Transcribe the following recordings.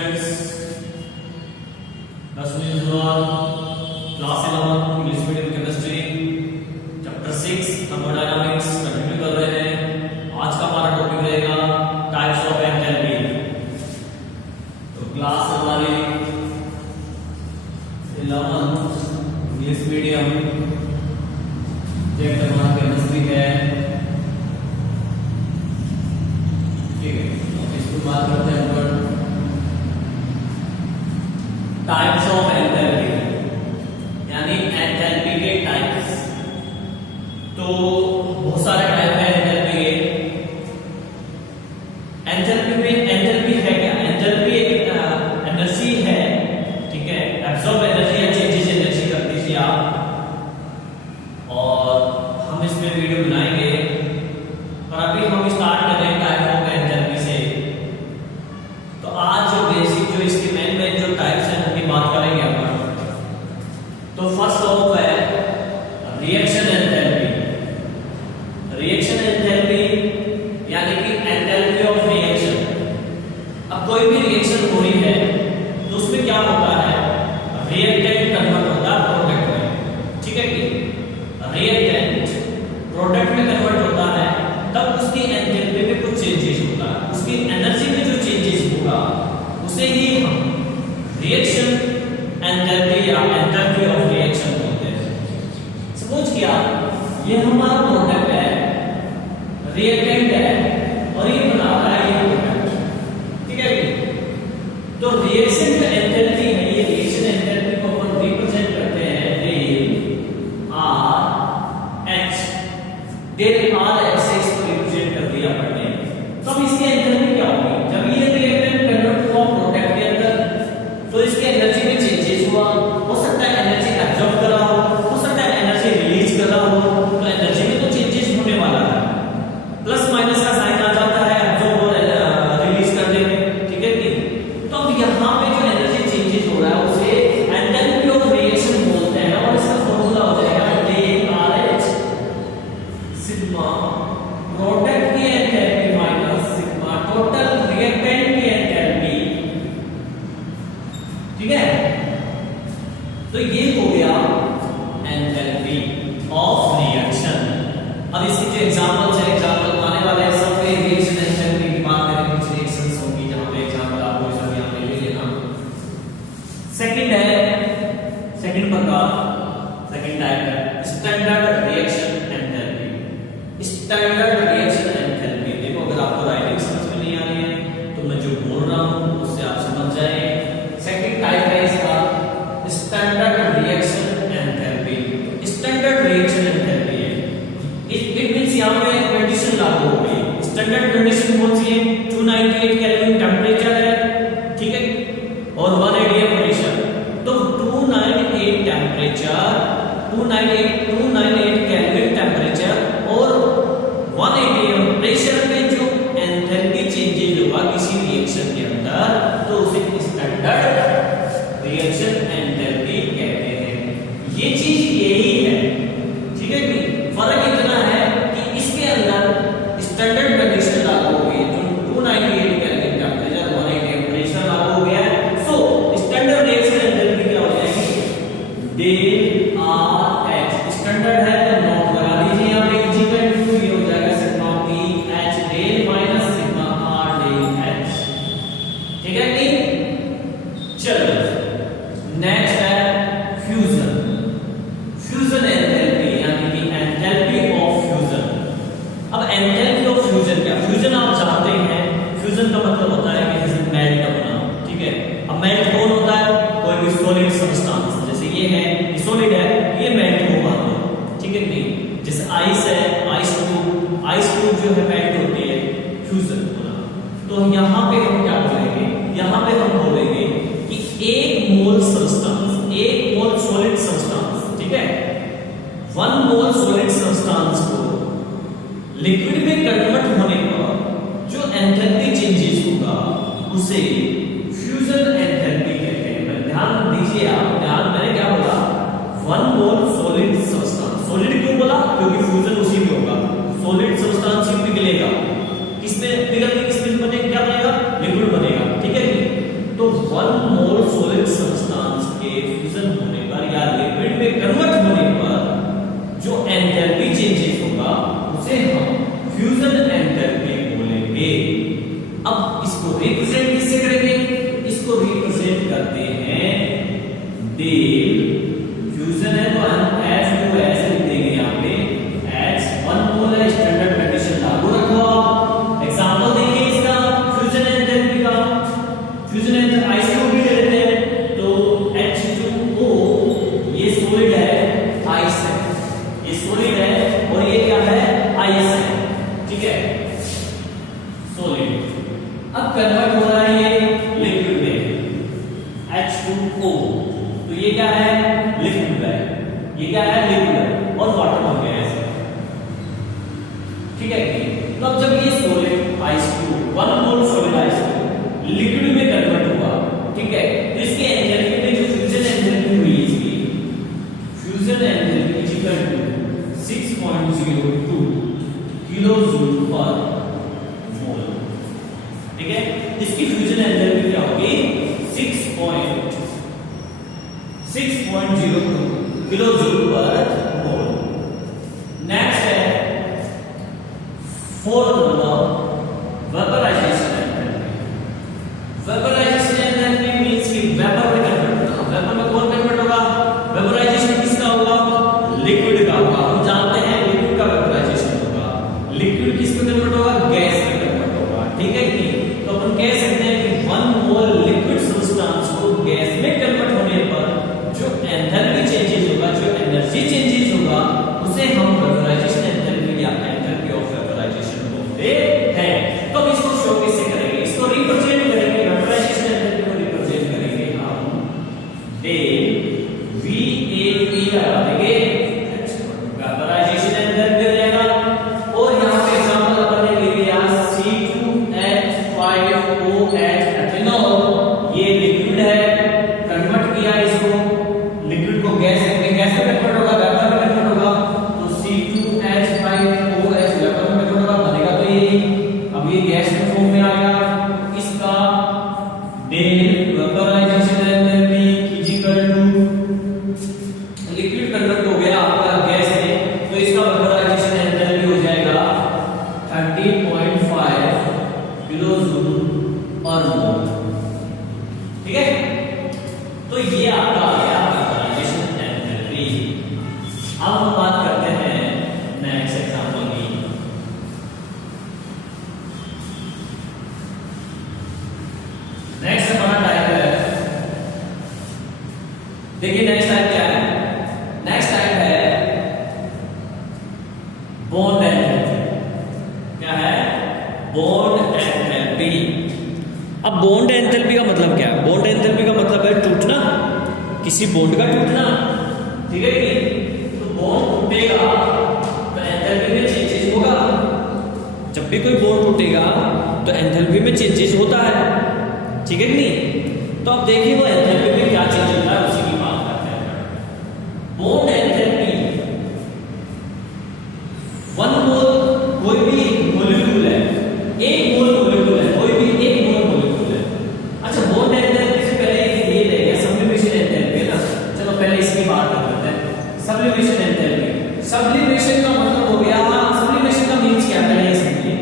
students, Ashwin Zual, class 11 English medium chemistry, chapter 6 thermodynamics continue कर रहे हैं। आज का हमारा टॉपिक रहेगा टाइप्स ऑफ एंथैल्पी। तो क्लास हमारी 11 इंग्लिश मीडियम चैप्टर हमारा केमिस्ट्री है, ठीक है। तो इसको बात करते हैं अपन टाइप्स ऑफ एंथैल्पी, यानी एंथैल्पी के टाइप्स। तो बहुत सारे टाइप है एंथैल्पी के। एंथैल्पी में एंथैल्पी है क्या? एंथैल्पी एक एनर्जी है, ठीक है। एब्सॉर्ब एनर्जी या चेंजेस एनर्जी कर दीजिए आप, और हम इसमें वीडियो बनाएंगे। और अभी हम स्टार्ट कर रहे हैं टाइप ऑफ एंथैल्पी से। तो आज जो बेसिक जो इसके मेन जो टाइप्स हैं उनकी बात करेंगे अपन। तो फर्स्ट ऑफ है रिएक्शन एंथैल्पी। रिएक्शन एंथैल्पी यानी कि एंथैल्पी ऑफ रिएक्शन। अब कोई भी रिएक्शन हो रही है तो उसमें क्या होता है, रिएक्टेंट कन्वर्ट होता है प्रोडक्ट में, ठीक है कि रिएक्टेंट प्रोडक्ट में कन्वर्ट होता है, तब उसकी एंथैल्पी में कुछ चेंजेस होता है, उसकी एनर्जी में जो चेंजेस होगा उसे ही हम रिएक्शन एंथैल्पी या एंथैल्पी ऑफ रिएक्शन बोलते हैं। सपोज किया ये हमारा प्रोडक्ट है, रिएक्टेंट है, और ये बना रहा है ये प्रोडक्ट, ठीक है। तो रिएक्शन जो एंथैल्पी है, ये रिएक्शन एंथैल्पी को अपन रिप्रेजेंट करते हैं del R H. Del R H से इसको रिप्रेजेंट कर दिया हमने। तब इसकी एंथैल्पी क्या होगी? जब ये रिएक्टेंट कन्वर्ट हुआ प्रोडक्ट के अंदर, तो इसकी एनर्जी में चेंजेस हुआ। हो सकता है एनर्जी एब्जॉर्ब कर रहा हो सकता है एनर्जी रिलीज कर रहा हो। तो एनर्जी में तो चेंजेस होने वाला है, प्लस माइनस का साइन आ जाता है एब्जॉर्ब और रिलीज करने में, ठीक है कि। तो अब यहाँ पे जो एनर्जी चेंजेस हो रहा है उसे एंथैल्पी ऑफ रिएक्शन बोलते हैं, और इसका फॉर्मूला हो जाएगा del R H sigma product की enthalpy minus sigma total reactant की एंथैल्पी, ठीक है। तो ये हो गया एंथैल्पी ऑफ रिएक्शन। अब इसके जो एग्जांपल्स है, एग्जांपल आने वाले हैं सब पे रिएक्शन एंथैल्पी की बात करेंगे। कुछ रिएक्शंस होंगी जहां पे एग्जांपल आपको सब यहां पे ले लेना। सेकंड है, सेकंड प्रकार, सेकंड टाइप है standard reaction enthalpy. Standard reaction enthalpy, देखो अगर आपको राइटिंग समझ में नहीं आ रही है तो मैं जो बोल रहा हूं उससे आप समझ जाए। सेकंड टाइप है इसका standard reaction enthalpy. Standard reaction enthalpy है, इट मींस यहां पे कंडीशन लागू हो गई। स्टैंडर्ड कंडीशन कौन सी है? 298 केल्विन टेंपरेचर है, ठीक है, और 1 atm प्रेशर। तो 298 टेंपरेचर, 298 केल्विन टेंपरेचर और 1 atm प्रेशर में जो एंथैल्पी चेंजेस होगा किसी रिएक्शन के अंदर, तो उसे स्टैंडर्ड रिएक्शन एंथैल्पी कहते हैं। ये चीज यही है, ठीक है कि फर्क इतना है कि इसके अंदर स्टैंडर्ड कंडीशन लागू हो गई, जो 298 केल्विन टेंपरेचर 1 atm प्रेशर लागू हो गया है। सो स्टैंडर्ड रिएक्शन एंथैल्पी क्या हो जाएगी? Del R H. स्टैंडर्ड है तो नोट लगा दीजिए यहां पे, इक्वल टू ये हो जाएगा sigma P H del minus sigma R del H, ठीक है कि। चलो नेक्स्ट है फ्यूजन। फ्यूजन एंथैल्पी यानी कि एंथैल्पी ऑफ फ्यूजन। अब एंथैल्पी ऑफ फ्यूजन क्या? फ्यूजन आप जानते हैं, फ्यूजन का मतलब होता है कि जैसे मेल्ट होना, ठीक है। अब मेल्ट कौन होता है? कोई भी सॉलिड सब्सटेंस, जैसे ये है, ये सॉलिड है, ये मेल्ट होगा, ठीक है नहीं। जैसे आइस है, आइस क्यूब जो है मेल्ट होती है, फ्यूजन होना। तो यहाँ पे हम क्या बोलेंगे? यहाँ पे हम बोलेंगे कि एक मोल सब्सटेंस, एक मोल सॉलिड सब्सटेंस, ठीक है, 1 मोल सॉलिड सब्सटेंस को लिक्विड में कन्वर्ट होने पर जो एंथैल्पी चेंजेस होगा उसे फ्यूजन एंथैल्पी कहते हैं। ध्यान दीजिए आप, ध्यान, मैंने क्या बोला? 1 मोल सॉलिड सब्सटेंस। सॉलिड क्यों बोला? क्योंकि फ्यूजन उसी में होगा, सॉलिड सब्सटेंस ही पिघलेगा। किसमें पिघल के किसमें बनेगा? क्या बनेगा? लिक्विड बनेगा, ठीक है। तो रिप्रेजेंट किससे करेंगे? इसको रिप्रेजेंट करते हैं डेल फ्यूजन है तो हम F2S लिख देंगे यहाँ पे H 1 मोल है, स्टैंडर्ड कंडीशन लागू रखो आप। एग्जांपल देखिए इसका फ्यूजन एंथैल्पी का, फ्यूजन एंथैल्पी आइसो भी ले लेते हैं तो H2O ये सॉलिड है, आइस है, ये सॉलिड है और ये क्या है? आइस है, ठीक है, सॉलिड। अब कन्वर्ट हो रहा है ये लिक्विड में H2O, तो ये क्या है? लिक्विड है, ये क्या है? लिक्विड और वाटर हो गया ऐसे, ठीक है। तो अब जब ये सॉलिड H2 1 मोल सॉलिड H2 लिक्विड में कन्वर्ट हुआ, ठीक है, तो इसके एंथैल्पी में जो फ्यूजन एंथैल्पी हुई इसकी fusion enthalpy is equal to 6.02 kilojoule per mole, ठीक है। इसकी फ्यूजन एंथैल्पी क्या होगी? 6.02 किलोजूल पर मोल। नेक्स्ट है fourth number vaporization enthalpy. Vaporization enthalpy means कि वेपर में कन्वर्ट होना। वेपर में कौन कन्वर्ट होगा? वेपराइजेशन किसका होगा? लिक्विड का होगा। हम जानते हैं लिक्विड का वेपराइजेशन होगा। लिक्विड किस में कन्वर्ट होगा? गैस में कन्वर्ट होगा, ठीक है कि? तो अपन कह सकते हैं कि 1 मोल लिक्विड सब्सटेंस को गैस में कन्वर्ट होने पर जो एंथैल्पी चेंजेस होगा, जो एनर्जी चेंजेस होगा, उसे हम वेपराइजेशन एंथैल्पी या एंथैल्पी ऑफ वेपराइजेशन बोलते हैं। तो अब इसको शो कैसे करेंगे? इसको रिप्रेजेंट करेंगे, वेपराइजेशन एंथैल्पी को रिप्रेजेंट करेंगे हम डेल VAP लगा देंगे, वेपराइजेशन एंथैल्पी हो जाएगा। और यहां पे एग्जांपल अपन ने ले लिया C2H5OH एथेनॉल, ये लिक्विड है, कन्वर्ट किया इसको, लिक्विड को गैस में कन्वर्ट होगा, वेपर में कन्वर्ट होगा, तो C2H5OH वेपर में कन्वर्ट होगा, बनेगा तो ये, अब ये गैस के फॉर्म में आएगा। इसका del vaporization enthalpy is equal to, liquid convert हो गया आपका गैस में, तो इसका वेपराइजेशन एंथैल्पी हो जाएगा 30.5 किलोजूल पर मोल, ठीक है। तो ये आपका आ गया वेपराइजेशन एंथैल्पी। अब हम बात करते हैं नेक्स्ट एग्जांपल की। नेक्स्ट हमारा टाइप है, देखिए नेक्स्ट टाइप क्या है? नेक्स्ट टाइप है बॉन्ड एंथैल्पी। क्या है? Bond enthalpy. अब बॉन्ड एंथैल्पी का मतलब क्या है? बॉन्ड एंथैल्पी का मतलब है टूटना, किसी बॉन्ड का टूटना, ठीक है कि? तो बॉन्ड टूटेगा तो एंथैल्पी में चेंजेस होगा। जब भी कोई बॉन्ड टूटेगा तो एंथैल्पी में चेंजेस होता है, ठीक है कि नहीं? तो अब देखिए वो एंथैल्पी में क्या चेंज होता है, उसी की बात करते हैं। बॉन्ड एंथैल्पी 1 मोल कोई भी मॉलिक्यूल है, 1 मोल मॉलिक्यूल है, कोई भी 1 मोल मॉलिक्यूल है। अच्छा, बॉन्ड एंथैल्पी से पहले ये रहेगा सब्लिमेशन एंथैल्पी ना। चलो पहले इसकी बात करते हैं। सब्लिमेशन एंथैल्पी, सब्लिमेशन का मतलब हो गया, सब्लिमेशन का मींस क्या है पहले ये समझिए।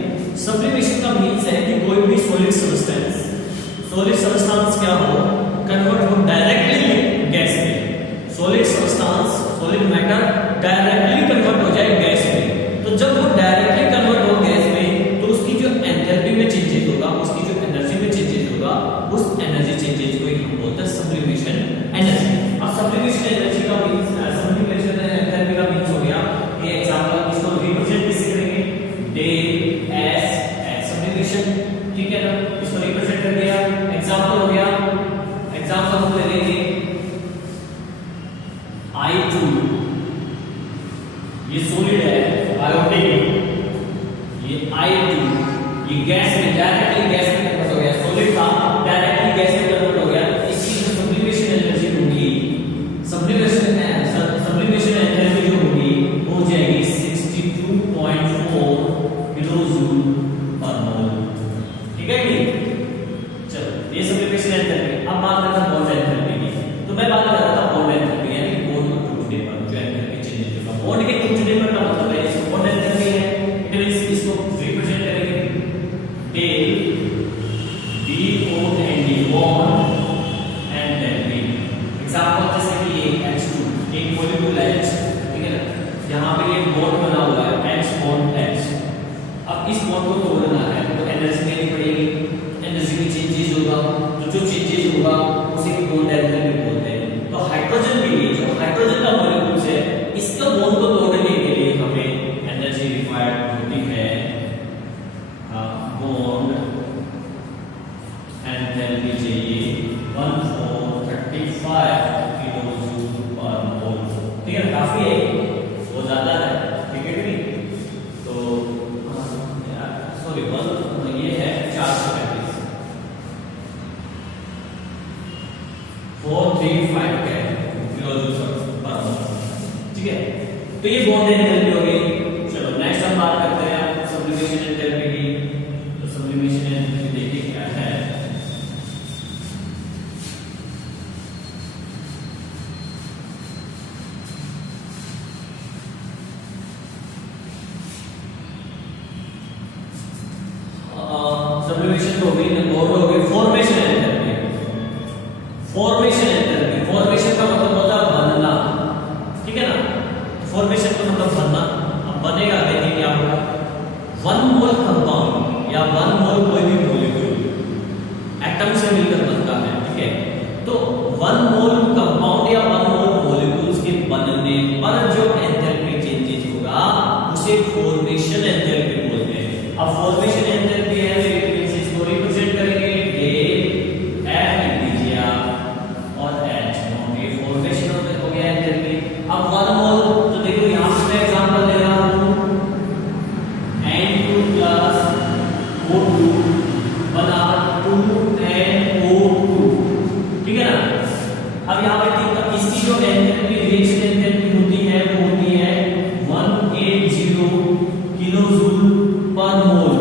सब्लिमेशन का मींस है कि कोई भी सॉलिड सब्सटेंस क्या हो, कन्वर्ट हो डायरेक्टली गैस में। Solid substance, solid matter directly convert हो जाए गैस में। तो जब वो डायरेक्टली कन्वर्ट हो गैस में, तो उसकी जो एंथैल्पी में चेंजेस होगा, उसकी जो एनर्जी में चेंजेस होगा, उस एनर्जी चेंजेस को हम बोलते हैं सब्लिमेशन एनर्जी। अब सब्लिमेशन एनर्जी का मींस, सब्लिमेशन एंथैल्पी का मींस हो गया, ये एग्जांपल इसको रिप्रेजेंट कैसे करेंगे? डेल एस सब्लिमेशन, ठीक है ना? इसको रिप्रेजेंट कर दिया, एग्जांपल हो गया। एग्जांपल हम ले लेंगे I2, ये सॉलिड है, आयोडीन, ये I2, ये गैस में डायरेक्टली गैस में कन्वर्ट हो गया, सॉलिड था डायरेक्टली गैस में कन्वर्ट हो गया। इसकी जो सब्लिमेशन एनर्जी होगी, सब्लिमेशन एनर्जी जो होगी वो हो जाएगी 62.4 किलोजूल पर मोल, ठीक है कि? चलो ये सब्लिमेशन एनर्जी। अब बात करते हैं बॉन्ड एनर्जी की। तो मैं बात कर रहा था बॉन्ड एनर्जी, यानी बॉन्ड को टूटने पर जो एनर्जी चेंजेस होगा। बॉन्ड के टूटने पर का मतलब है इसको बॉन्ड एनर्जी है, इट मींस इसको रिप्रेजेंट करेंगे डेल तोड़ना है तो एनर्जी देनी पड़ेगी, एनर्जी में चेंजेस होगा, तो जो चेंजेस होगा उसे बॉन्ड एनर्जी बोलते हैं। तो हाइड्रोजन के लिए जो हाइड्रोजन का मॉलिक्यूल है इसका बॉन्ड को तोड़ने के लिए हमें एनर्जी रिक्वायर्ड होती है, बॉन्ड एनर्जी चाहिए 1435 किलोजूल पर मोल। ठीक है, काफी है, वो ज्यादा है, ठीक है कि नहीं? तो सॉरी ये है 435 435 किलोजूल पर मोल। ठीक है, तो ये बॉन्ड एनर्जी हो गई। चलो नेक्स्ट हम बात करते हैं सब्लिमेशन एंथैल्पी की। तो सब्लिमेशन एंथैल्पी देखिए क्या है। सब्लिमेशन हो गई, और हो गई formation enthalpy. Formation enthalpy, formation का मतलब होता है बनना, ठीक है ना? फॉर्मेशन का मतलब बनना। अब बनेगा देखिए क्या होगा। 1 मोल कंपाउंड या 1 मोल कोई भी मॉलिक्यूल एटम से मिलकर बनता है, ठीक है? तो 1 मोल कंपाउंड या 1 मोल मॉलिक्यूल्स के बनने पर जो एंथैल्पी चेंजेस होगा उसे फॉर्मेशन एंथैल्पी बोलते हैं। अब फॉर्मेशन एंथैल्पी है इसको रिप्रेजेंट करेंगे डेल एफ लिख दीजिए आप और एच, ये फॉर्मेशन हो गया एंथैल्पी। अब 1 मोल तो देखो यहां पे मैं एग्जांपल ले रहा हूं N2 + O2 बराबर 2NO2, ठीक है ना? अब यहां पे इसकी जो एंथैल्पी रिएक्शन एंथैल्पी होती है वो होती है 180 किलोजूल पर मोल,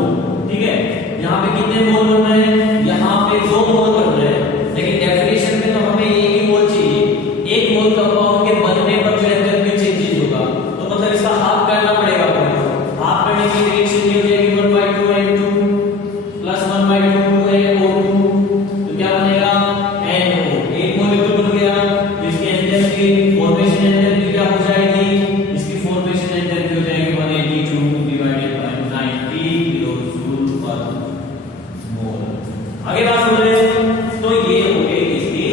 ठीक है? यहाँ पे कितने मोल बन रहे हैं? यहाँ पे 2 मोल बन रहे हैं, लेकिन डेफिनेशन में तो हमें एक ही मोल चाहिए। 1 मोल कंपाउंड के बनने पर जो एंथैल्पी चेंजेस होगा तो मतलब इसका हाफ करना पड़ेगा। हाफ करने की रिएक्शन ये हो जाएगी 1/2 N2 + 1/2 O2, तो क्या बनेगा? NO। एक मॉलिक्यूल बन गया, जिसकी एंथैल्पी फॉर्मेशन एंथैल्पी क्या हो जाएगी? इसकी फॉर्मेशन एंथैल्पी हो जाएगी 182 / 90 किलोजूल पर मोल। आगे बात समझ रहे हैं? तो ये हो गई इसकी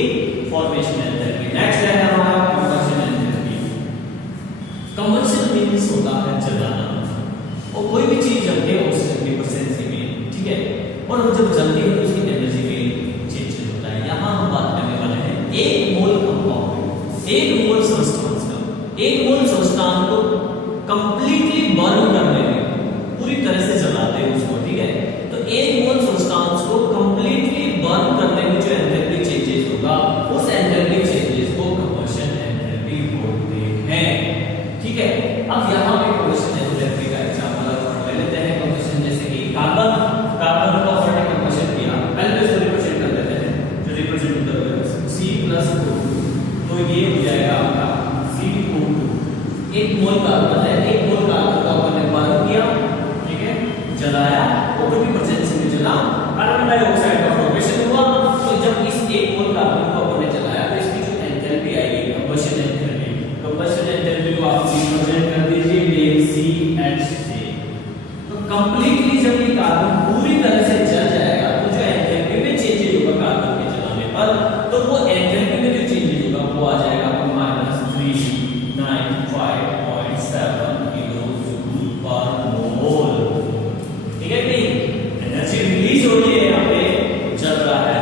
फॉर्मेशन एंथैल्पी। नेक्स्ट है हमारा कंबशन एंथैल्पी। कंबशन मींस होता है जलाना, और कोई भी चीज जलती है ऑक्सीजन की प्रेजेंस में, ठीक है? और जब जलती है तो उसकी एनर्जी में चेंज होता है। यहां हम बात करने वाले हैं 1 मोल कंपाउंड, 1 मोल सब्सटेंस का, 1 मोल सब्सटेंस को कंप्लीटली बर्न करने में, पूरी तरह से जलाते हैं उसको, ठीक है? तो 1 मोल सब्सटेंस को कंप्लीटली बर्न करने में जो एंथैल्पी चेंजेस होगा उस एंथैल्पी चेंजेस को कंबशन एंथैल्पी बोलते हैं, ठीक है? अब यहां पे कंबशन एंथैल्पी का एग्जांपल ले लेते हैं। कंबशन जैसे कि कार्बन का फर्स्ट कंबशन किया, पहले तो इसको रिप्रेजेंट कर देते हैं, जो रिप्रेजेंट होता है C+O2, तो ये हो जाएगा आपका CO2। 1 मोल कार्बन है, 1 मोल कार्बन को आपने बर्न किया, ठीक है? जलाया, O2 की प्रेजेंस में जला, कार्बन डाइऑक्साइड का फॉर्मेशन हुआ। तो जब इस 1 मोल कार्बन को आपने जलाया तो इसकी जो एंथैल्पी आएगी कंबशन एंथैल्पी, कंबशन एंथैल्पी को आप रिप्रेजेंट कर दीजिए ΔCH से। तो कंप्लीटली जब ये कार्बन पूरी तरह से जल जाएगा तो जो एंथैल्पी में चेंजेस होगा कार्बन के जलाने पर, तो वो एंथैल्पी में जो चेंजेस होगा वो आ जाएगा -395.7 किलोजूल पर मोल, ठीक है कि एनर्जी रिलीज हो रही है, यहाँ पे चल रहा है।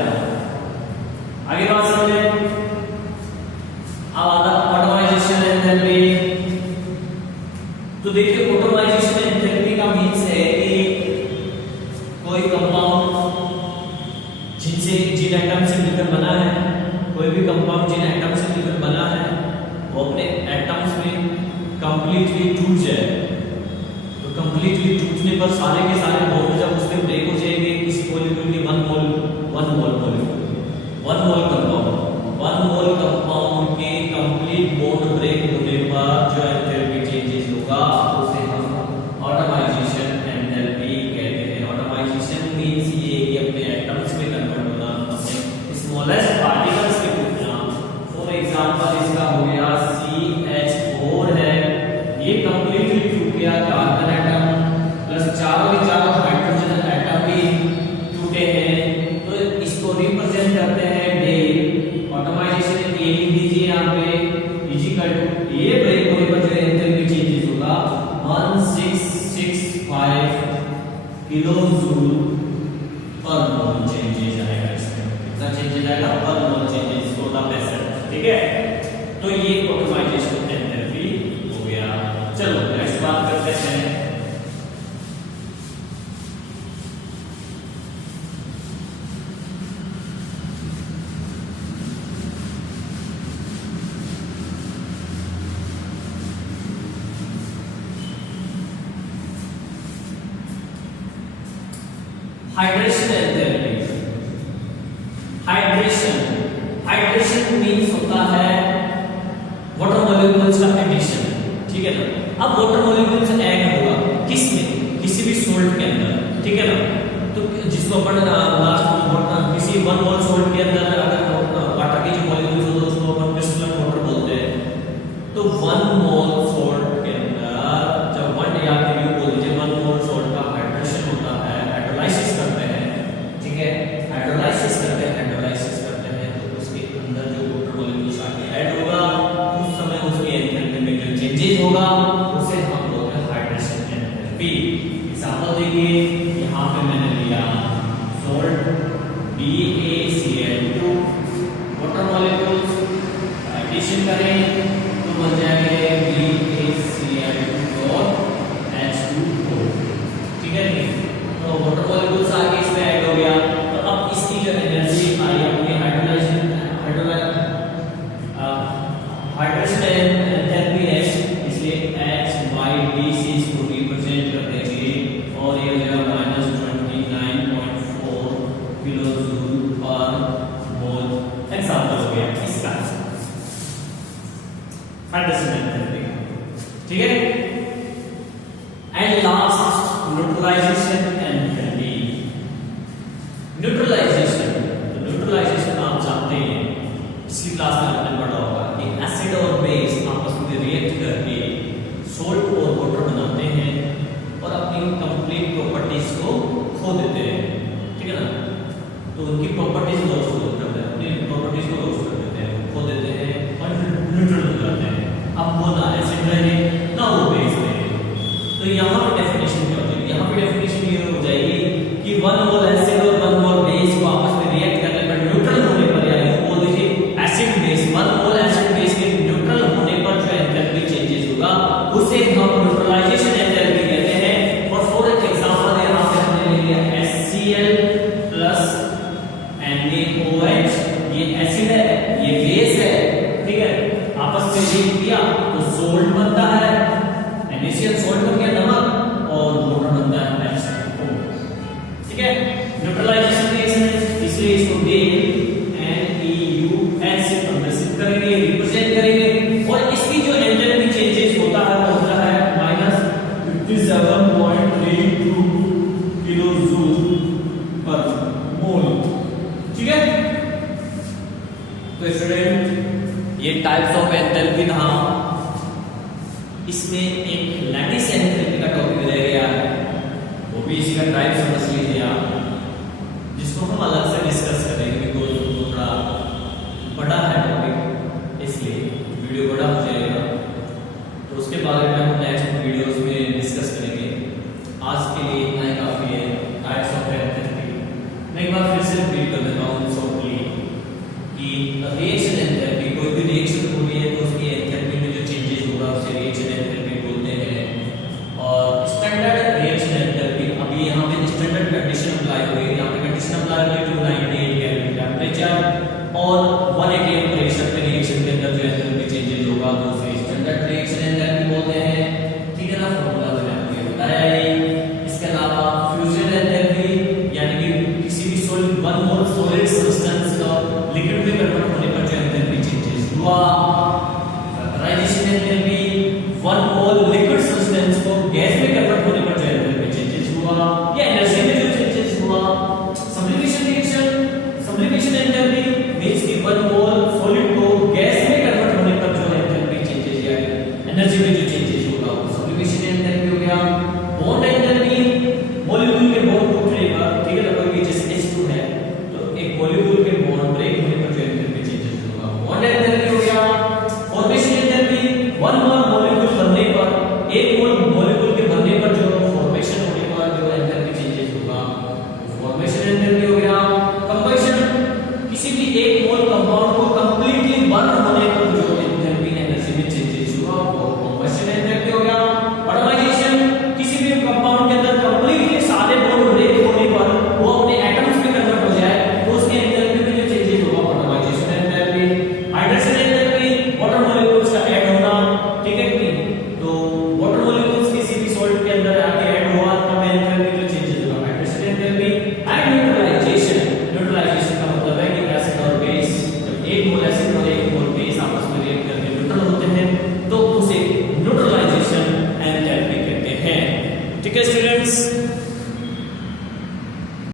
आगे बात समझे। अब आता ऑटोमाइजेशन एंथैल्पी। तो देखिए ऑटोमाइजेशन एंथैल्पी का मींस है कि कोई कंपाउंड जिन एटम से मिलकर बना है, कोई भी कंपाउंड जिन एटम से मिलकर बना है वो अपने एटम्स में कंप्लीटली टूट जाए। तो कंप्लीटली टूटने पर सारे के सारे बॉन्ड जब उसमें ब्रेक हो जाएंगे, किसी मॉलिक्यूल के 1 मोल मॉलिक्यूल 1 मोल कंपाउंड के कंप्लीट बॉन्ड ब्रेक होने पर जो एंथैल्पी चेंजेस होगा उसे हम ऑटोमाइजेशन एंथैल्पी कहते हैं। ऑटोमाइजेशन मींस ये कि अपने एटम्स में कन्वर्ट होना, अपने स्मॉलेस्ट पार्टिकल्स में टूटना। फॉर एग्जांपल इसका हो गया CH4 है, ये कंप्लीटली टूट गया कार्बन एटम प्लस चारों के चारों हाइड्रोजन जूल पर मोल चेंजेस आएगा इसमें। कितना चेंजेस आएगा? पर मोल चेंजेस 1665। ठीक है, तो ये ऑप्टिमाइजेशन एंथैल्पी हो गया। चलो नेक्स्ट बात करते हैं हाइड्रेशन एंथैल्पी। हाइड्रेशन मींस होता है वाटर मॉलिक्यूल्स का एडिशन। ठीक है ना? अब वाटर मॉलिक्यूल्स ऐड होगा किसमें? किसी भी सोल्ट के अंदर। ठीक है ना? तो जिसको अपन लास्ट में किसी 1 मोल सोल्ट के अंदर अगर वाटर के जो मॉलिक्यूल्स होते हैं उसको अपन क्रिस्टलन वाटर बोलते हैं। तो 1 मोल सोल्ट के अंदर जब 1 या फिर यू बोल दीजिए 1 मोल सोल्ट का हाइड्रेशन होता है, हाइड्रोलाइसिस करते हैं। ठीक है, हाइड्रोलाइसिस करते हैं तो उसके अंदर जो वाटर मॉलिक्यूल्स आके ऐड होगा उस समय उसकी एंथैल्पी में जो चेंजेस होगा उसे हम बोलते हैं हाइड्रेशन एंथैल्पी। एग्जांपल देखिए, यहाँ पे मैंने लिया salt BaCl2 water molecules addition करें तो बन जाएंगे BaCl2 और H2O। ठीक है, तो वाटर मॉलिक्यूल्स आगे इसमें ऐड हो गया। तो अब इसकी जो एनर्जी आई अपनी हाइड्रोलाइजेशन एंथैल्पी है, इसलिए H/D से इसको रिप्रेजेंट कर देंगे और ये हो जाएगा -29.4 किलोजूल पर मोल। एग्जांपल हो गया इसका हाइड्रोजन एंथैल्पी। ठीक है, and last neutralization enthalpy. Neutralization आप जानते हैं, पिछली क्लास में आपने पढ़ा होगा कि एसिड और बेस आपस में रिएक्ट करके सोल्ट और वाटर बनाते हैं और अपनी कंप्लीट प्रॉपर्टीज को खो देते हैं। ठीक है ना? तो उनकी प्रॉपर्टीज लॉस कर देते हैं, अपनी प्रॉपर्टीज को लॉस कर देते हैं, खो देते हैं और न्यूट्रल हो जाते हैं। अब वो ना एसिड रहे ना वो बेस रहे। तो यहाँ पे डेफिनेशन क्या होती है? यहाँ पे डेफिनेशन ये हो जाएगी कि 1 मोल एसिड और 1 मोल बेस को आपस में रिएक्ट करने पर न्यूट्रल होने पर, या यूं बोल दीजिए एसिड बेस 1 मोल एसिड बेस के न्यूट्रल होने पर जो एंथैल्पी चेंजेस होगा उसे हम न्यूट्रलाइजेशन एंथैल्पी कहते हैं। और फॉर एग्जांपल यहाँ पे हमने ले लिया HCl प्लस NaOH, ये एसिड है ये बेस है। ठीक है, आपस में रिएक्ट किया तो सोल्ट बनता है, NaCl सोल्ट बन गया नमक, और वाटर बनता है H2O। ठीक है, न्यूट्रलाइजेशन रिएक्शन है, इसलिए इसको NeUH से प्रदर्शित करेंगे, रिप्रेजेंट करेंगे। और इसकी जो एंथैल्पी चेंजेस होता है वो होता है -57.32 किलोजूल पर मोल। ठीक है, तो स्टूडेंट ये टाइप्स ऑफ एंथैल्पी था। इसमें एक लैटिस एंथैल्पी का टॉपिक रह गया है, वो भी इसी का टाइप समझ लीजिए आप, जिसको हम अलग से डिस्कस करेंगे बिकॉज वो थोड़ा बड़ा है टॉपिक, इसलिए वीडियो बड़ा हो जाएगा। तो उसके बारे में हम नेक्स्ट वीडियोस में डिस्कस करेंगे। आज के लिए इतना ही काफी है। टाइप्स ऑफ एंथैल्पी मैं एक बार फिर से रिपीट कर देता हूँ शॉर्टली कि रिएक्शन एंथैल्पी, कोई भी रिएक्शन हो रही है तो उसकी एंथैल्पी में जो चेंजेस होगा उसे रिएक्शन एंथैल्पी बोलते हैं। और स्टैंडर्ड रिएक्शन एंथैल्पी, अभी यहाँ पे स्टैंडर्ड कंडीशन अप्लाई हो गई, यहाँ पे कंडीशन अप्लाई हो गई 298 केल्विन टेंपरेचर और 180 प्रेशर पे रिएक्शन के अंदर जो एंथैल्पी चेंजेस होगा तो उसे स्टैंडर्ड रिएक्शन एंथैल्पी बोलते हैं। ठीक है ना? फॉर्मूला मैंने आपको बताया ही। इसके अलावा फ्यूजन एंथैल्पी, यानी कि किसी भी सॉलिड 1 मोल सॉलिड सब्सटेंस का लिक्विड में कन्वर्ट होने पर जो एंथैल्पी चेंजेस हुआ। वेपराइजेशन एंथैल्पी, 1 मोल लिक्विड सब्सटेंस को गैस में कन्वर्ट होने पर जो एंथैल्पी चेंजेस हुआ, या एनर्जी में जो चेंजेस हुआ tell me, and you